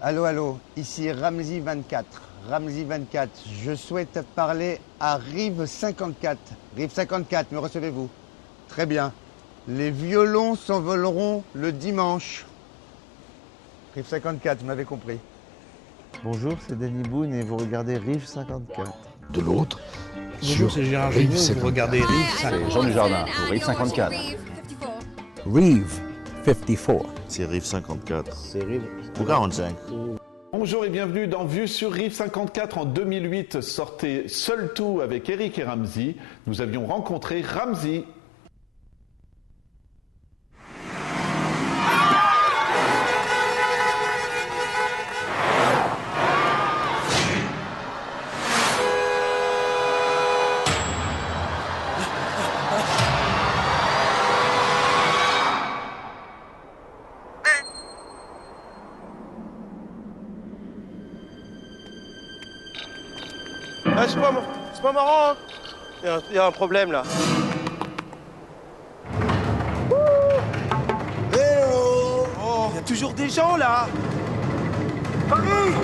Allô, allô, ici Ramzi 24. Ramzi 24, je souhaite parler à Rive 54. Rive 54, me recevez-vous? Très bien. Les violons s'envoleront le dimanche. Rive 54, vous m'avez compris. Bonjour, c'est Danny Boone et vous regardez Rive 54. De l'autre, Bonjour, c'est Gérard Rive Jugnot, vous 54. regardez Rive 54. C'est Jean Dujardin pour Rive 54. Rive 54. C'est Rive 54. C'est Rive. Ou 45. Bonjour et bienvenue dans Vue sur Rive 54. En 2008, sortait Seul Tout avec Eric et Ramzi. Nous avions rencontré Ramzi. Ah, c'est pas marrant, hein. Il y a un problème, là. Oh, il y a toujours des gens, là. Paris!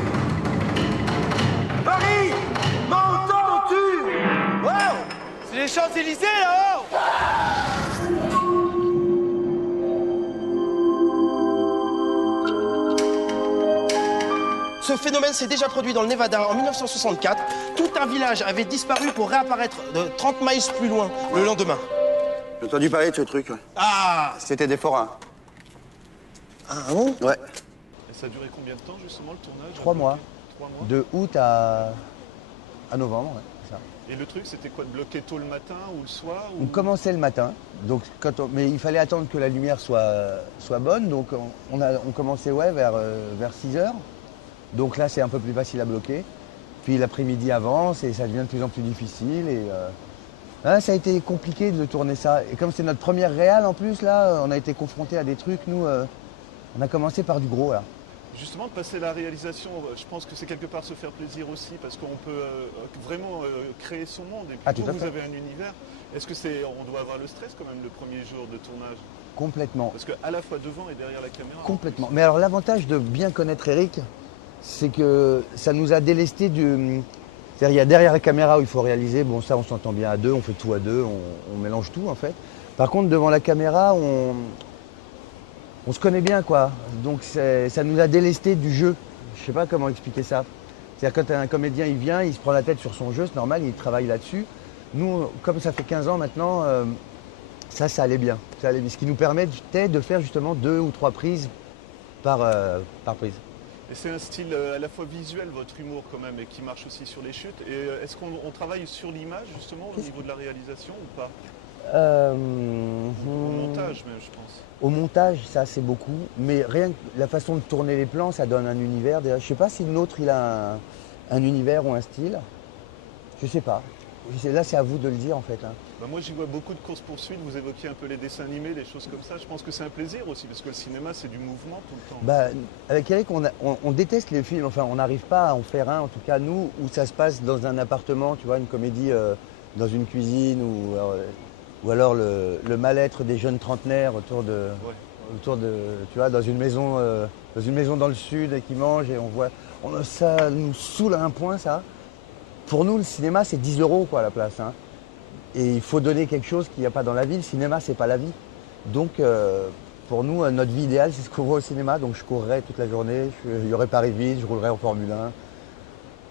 Paris! M'entends-tu? Wow! C'est les Champs-Élysées, là-haut! Ce phénomène s'est déjà produit dans le Nevada en 1964. Tout un village avait disparu pour réapparaître de 30 miles plus loin le lendemain. J'ai entendu parler de ce truc. Ah! C'était des forains. Ah bon? Ouais. Et ça a duré combien de temps justement le tournage? 3 mois. 3 mois. De août à novembre, ouais, c'est ça. Et le truc, c'était quoi? De bloquer tôt le matin ou le soir ou... On commençait le matin, donc mais il fallait attendre que la lumière soit bonne, donc on commençait vers 6 heures. Donc là, c'est un peu plus facile à bloquer. Puis l'après-midi avance et ça devient de plus en plus difficile. Ça a été compliqué de tourner ça. Et comme c'est notre première réal en plus, là, on a été confronté à des trucs. Nous, on a commencé par du gros, là. Justement, de passer la réalisation, je pense que c'est quelque part se faire plaisir aussi, parce qu'on peut vraiment créer son monde. Et puis tout à vous fait. avez un univers. Est-ce que on doit avoir le stress quand même le premier jour de tournage? Complètement. Parce qu'à la fois devant et derrière la caméra. Complètement. Mais alors, l'avantage de bien connaître Eric, c'est que ça nous a délesté du... C'est-à-dire, il y a derrière la caméra où il faut réaliser, bon ça on s'entend bien à deux, on fait tout à deux, on mélange tout en fait. Par contre devant la caméra, on se connaît bien quoi. Donc ça nous a délesté du jeu. Je sais pas comment expliquer ça. C'est-à-dire quand un comédien il vient, il se prend la tête sur son jeu, c'est normal, il travaille là-dessus. Nous, comme ça fait 15 ans maintenant, ça allait bien. Ça allait bien. Ce qui nous permettait de faire justement 2 ou 3 prises par prise. Et c'est un style à la fois visuel, votre humour quand même, et qui marche aussi sur les chutes. Et est-ce qu'on travaille sur l'image justement au niveau de la réalisation ou pas? Au montage même, je pense. Au montage, ça c'est beaucoup, mais rien que la façon de tourner les plans, ça donne un univers. Déjà, je sais pas si le nôtre il a un univers ou un style. Je sais pas. Là, c'est à vous de le dire en fait. Hein. Bah moi, j'y vois beaucoup de courses-poursuites. Vous évoquiez un peu les dessins animés, des choses comme ça. Je pense que c'est un plaisir aussi, parce que le cinéma, c'est du mouvement tout le temps. Bah, avec Eric, on déteste les films. Enfin, on n'arrive pas à en faire un, en tout cas nous, où ça se passe dans un appartement, tu vois, une comédie dans une cuisine, ou alors le mal-être des jeunes trentenaires autour de, tu vois, dans une maison dans le sud et qui mangent et on voit, ça nous saoule à un point ça. Pour nous, le cinéma, c'est 10 € quoi, à la place. Hein. Et il faut donner quelque chose qu'il n'y a pas dans la vie. Le cinéma, c'est pas la vie. Donc, pour nous, notre vie idéale, c'est ce qu'on voit au cinéma. Donc, je courrais toute la journée. Il y aurait Paris-Vite, je roulerais en Formule 1.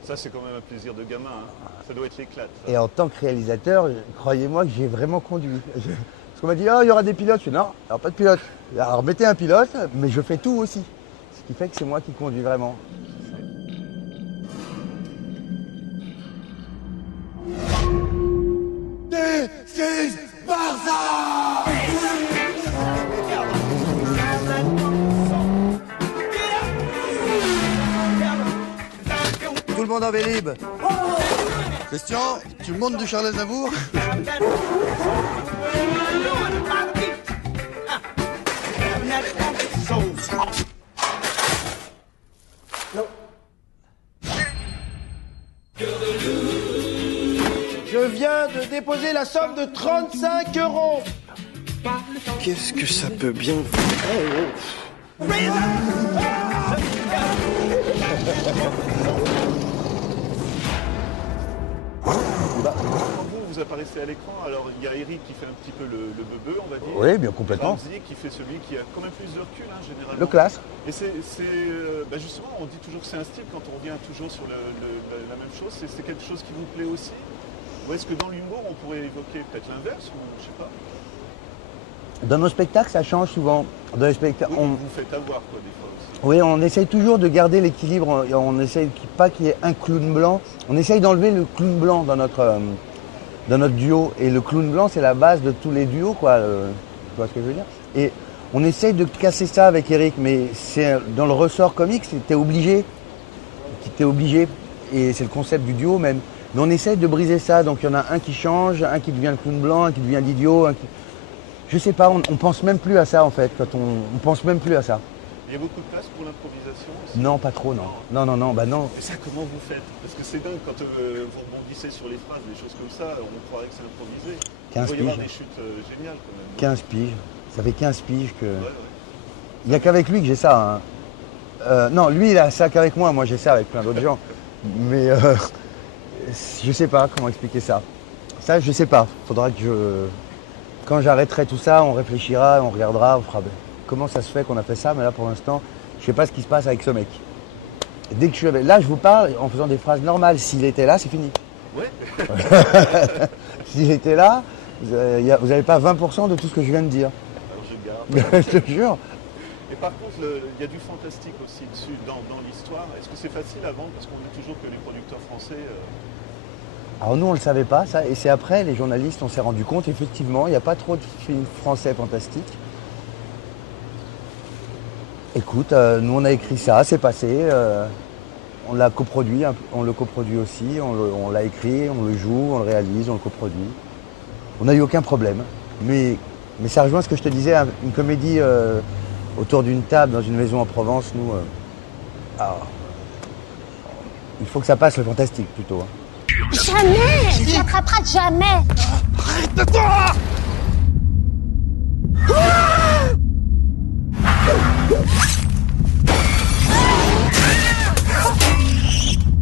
Ça, c'est quand même un plaisir de gamin. Hein. Ça doit être l'éclate. Et en tant que réalisateur, croyez-moi que j'ai vraiment conduit. Parce qu'on m'a dit, il y aura des pilotes. Je dis, non, alors pas de pilote. Alors, mettez un pilote, mais je fais tout aussi. Ce qui fait que c'est moi qui conduis vraiment. Tout le monde en Vélib. Christian, tu montes du Charles Aznavour? Je viens de déposer la somme de 35 €. Qu'est-ce que ça peut bien... vous apparaissez à l'écran. Alors, il y a Eric qui fait un petit peu le bebeu, on va dire. Oui, bien complètement. Ramzy qui fait celui qui a quand même plus de recul, hein, généralement. Le classe. Et justement, on dit toujours que c'est un style quand on revient toujours sur la même chose. C'est quelque chose qui vous plaît aussi? Ou est-ce que dans l'humour, on pourrait évoquer peut-être l'inverse, ou je sais pas? Dans nos spectacles, ça change souvent. Dans les spectacles, Vous faites avoir, quoi, des fois aussi. Oui, on essaye toujours de garder l'équilibre. On essaye pas qu'il y ait un clown blanc. On essaye d'enlever le clown blanc dans notre duo. Et le clown blanc, c'est la base de tous les duos, quoi. Tu vois ce que je veux dire? Et on essaye de casser ça avec Eric, mais c'est dans le ressort comique, t'es obligé. Et c'est le concept du duo même. Mais on essaye de briser ça. Donc il y en a un qui change, un qui devient le clown blanc, un qui devient l'idiot. Je sais pas, on pense même plus à ça en fait. On pense même plus à ça. Il y a beaucoup de place pour l'improvisation aussi? Non, pas trop, non. Non, bah non. Et ça, comment vous faites? Parce que c'est dingue, quand vous rebondissez sur les phrases, des choses comme ça, on croirait que c'est improvisé. 15 Il doit y avoir piges. des chutes géniales quand même. 15 piges. Ça fait 15 piges que... Ouais. Il n'y a qu'avec lui que j'ai ça. Hein. Non, lui, il a ça qu'avec moi. Moi, j'ai ça avec plein d'autres gens. Mais je sais pas comment expliquer ça. Ça, je sais pas. Faudra que quand j'arrêterai tout ça, on réfléchira, on regardera, on fera comment ça se fait qu'on a fait ça. Mais là, pour l'instant, je sais pas ce qui se passe avec ce mec. Et dès que je suis avec... Là, je vous parle en faisant des phrases normales. S'il était là, c'est fini. Ouais. S'il était là, vous n'avez pas 20% de tout ce que je viens de dire. Alors je garde. Je te jure. Et par contre, il y a du fantastique aussi dessus dans l'histoire. Est-ce que c'est facile à vendre? Parce qu'on dit toujours que les producteurs français... Alors nous, on ne le savait pas, ça. Et c'est après, les journalistes, on s'est rendu compte, effectivement, il n'y a pas trop de films français fantastiques. Écoute, nous, on a écrit ça, c'est passé. On l'a coproduit, on le coproduit aussi. On l'a écrit, on le joue, on le réalise, on le coproduit. On n'a eu aucun problème. Mais ça rejoint ce que je te disais, une comédie autour d'une table dans une maison en Provence, nous... il faut que ça passe le fantastique, plutôt. Hein. Jamais! Il t'attrapera jamais! Arrête-toi!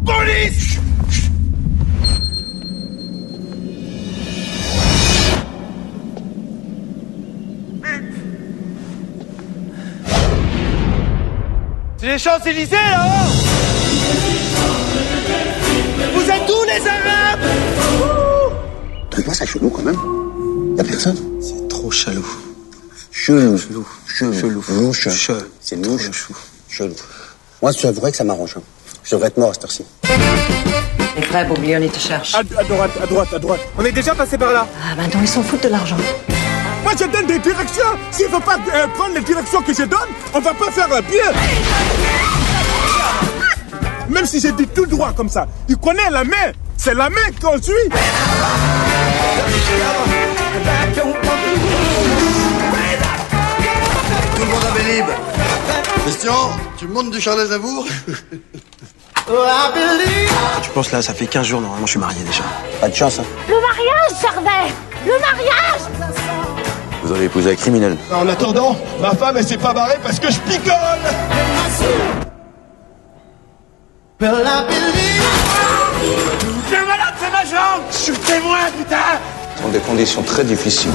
Police! C'est les Champs-Élysées, là-haut! Vous êtes où, les Arabes? Trouve-moi ça chelou quand même. Y'a personne. C'est trop chelou. Chelou. Chelou. Louche. C'est louche. Chelou. Moi, je t'avouerais que ça m'arrange. Hein. Je devrais être mort à cette heure-ci. Les frères Boublioni te cherchent. À droite. On est déjà passé par là. Ah, maintenant ils s'en foutent de l'argent. Moi, je donne des directions. S'il ne veut pas prendre les directions que je donne, on va pas faire bien. Même si j'ai dit tout droit comme ça, il connaît la main. C'est la main qu'on suit. Tout le monde à Bélib. Christian, tu me montres du Charles Aznavour? Tu penses là, ça fait 15 jours, normalement, je suis marié déjà. Pas de chance, hein. Le mariage, Gervais! Le mariage! Vous avez épousé un criminel. En attendant, ma femme, elle s'est pas barrée parce que je picole. Viens malade, c'est ma jambe! Shootez-moi, putain! Ce sont des conditions très difficiles.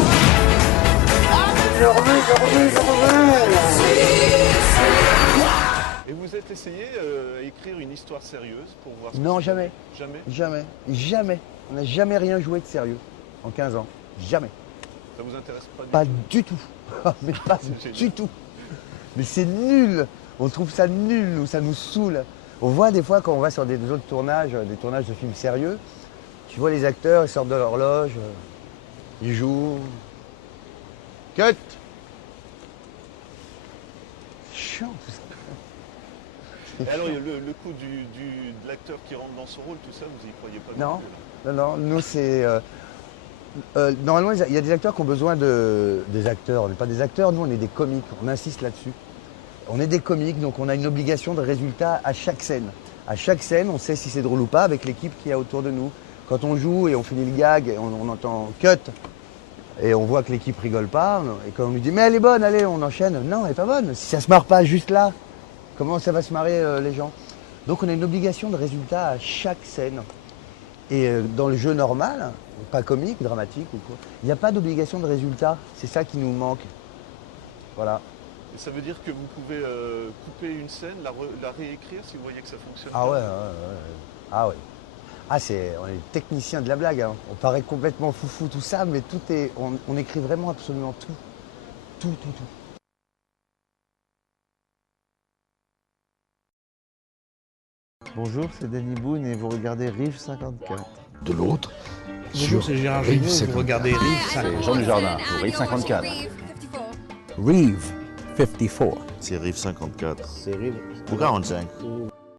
Et vous êtes essayé à écrire une histoire sérieuse pour voir... Non, jamais. Jamais? Jamais. On n'a jamais rien joué de sérieux en 15 ans. Jamais. Ça vous intéresse pas? Pas du tout. Mais pas du tout. Mais c'est nul. On trouve ça nul, ou ça nous saoule. On voit des fois quand on va sur des autres tournages, des tournages de films sérieux, tu vois les acteurs, ils sortent de leur loge, ils jouent. Cut. Chiant tout ça. Et alors, le coup de l'acteur qui rentre dans son rôle, tout ça, vous y croyez pas? Non, plus, non, nous c'est... normalement, il y a des acteurs qui ont besoin des acteurs. On n'est pas des acteurs, nous on est des comiques, on insiste là-dessus. On est des comiques, donc on a une obligation de résultat à chaque scène. À chaque scène, on sait si c'est drôle ou pas avec l'équipe qui est autour de nous. Quand on joue et on finit le gag, on entend cut, et on voit que l'équipe rigole pas, et quand on lui dit « mais elle est bonne, allez, on enchaîne », non, elle est pas bonne. Si ça se marre pas juste là, comment ça va se marrer les gens? Donc on a une obligation de résultat à chaque scène. Et dans le jeu normal, pas comique, dramatique ou quoi, il n'y a pas d'obligation de résultat. C'est ça qui nous manque. Voilà. Et ça veut dire que vous pouvez couper une scène, la réécrire si vous voyez que ça fonctionne Ah pas. ouais. Ah ouais. Ah, on est technicien de la blague. Hein. On paraît complètement foufou tout ça, mais tout est. On écrit vraiment absolument tout. Tout. Bonjour, c'est Danny Boone et vous regardez Rive 54. De l'autre, Bonjour, c'est Gérard Rive Jugnot, vous 54. regardez Rive 54. C'est Jean Dujardin pour Rive 54. Reeve 54. C'est Rive 54. C'est Rive. Ou 45.